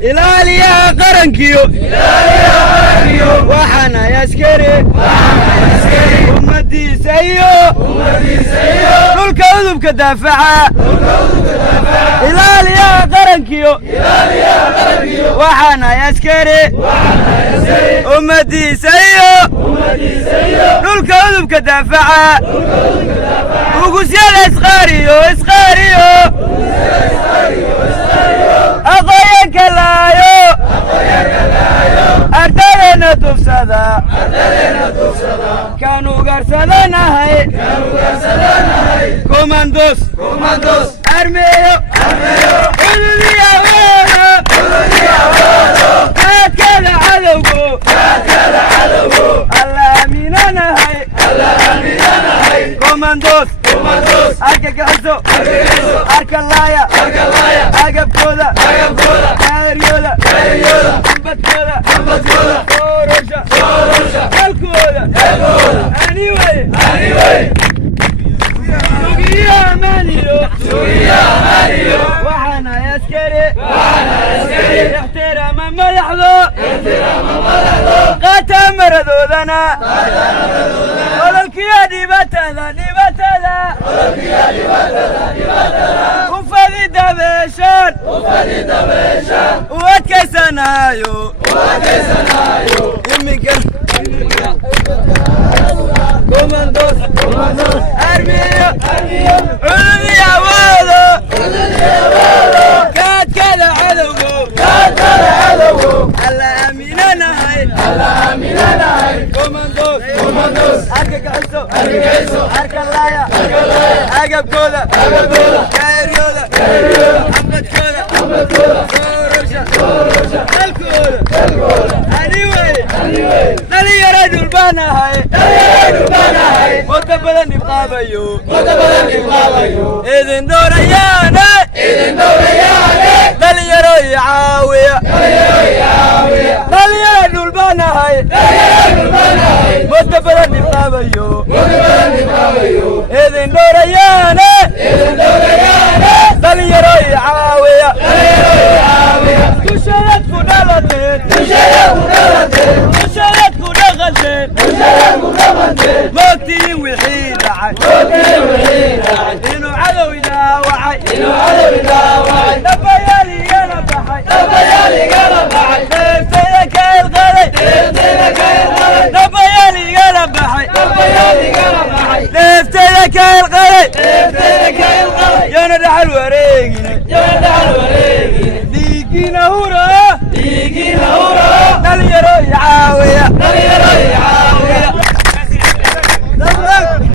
ilaaliyaha qarankiyo waxaana askari ummadiisa iyo dhulka udubka daafaca ilaaliyaha qarankiyo waxaana askari ummadiisa iyo dhulka udubka daafaca ugusyada isqaariyo aqoyanka laayo ardadena dufsada kan ugarsadanahay komandos armeeyo ududiyaawoodo kaadkada cadowgo alla aaminanahay komandos argagaxiso arkalaaya agabkooda gaariyooda ambadkooda soorosha halkooda anyway sugiyo amaaniyo waxaana askari ixtiraama madaxdo qaata maradoodana ololkiyo dhibatada ufadi dabeeshaan u adkaysanayo iminka komandos armiyo cududiyawoodo kaadkada cadowgo alla aaminanahay komandos argagaxiso arkalaaya agabkooda gaariyooda ambadkooda soorosha halkooda dhalinyaro dhulbaanahay wada badan dhibqaabayo idin dhowrayaane dhalinyaro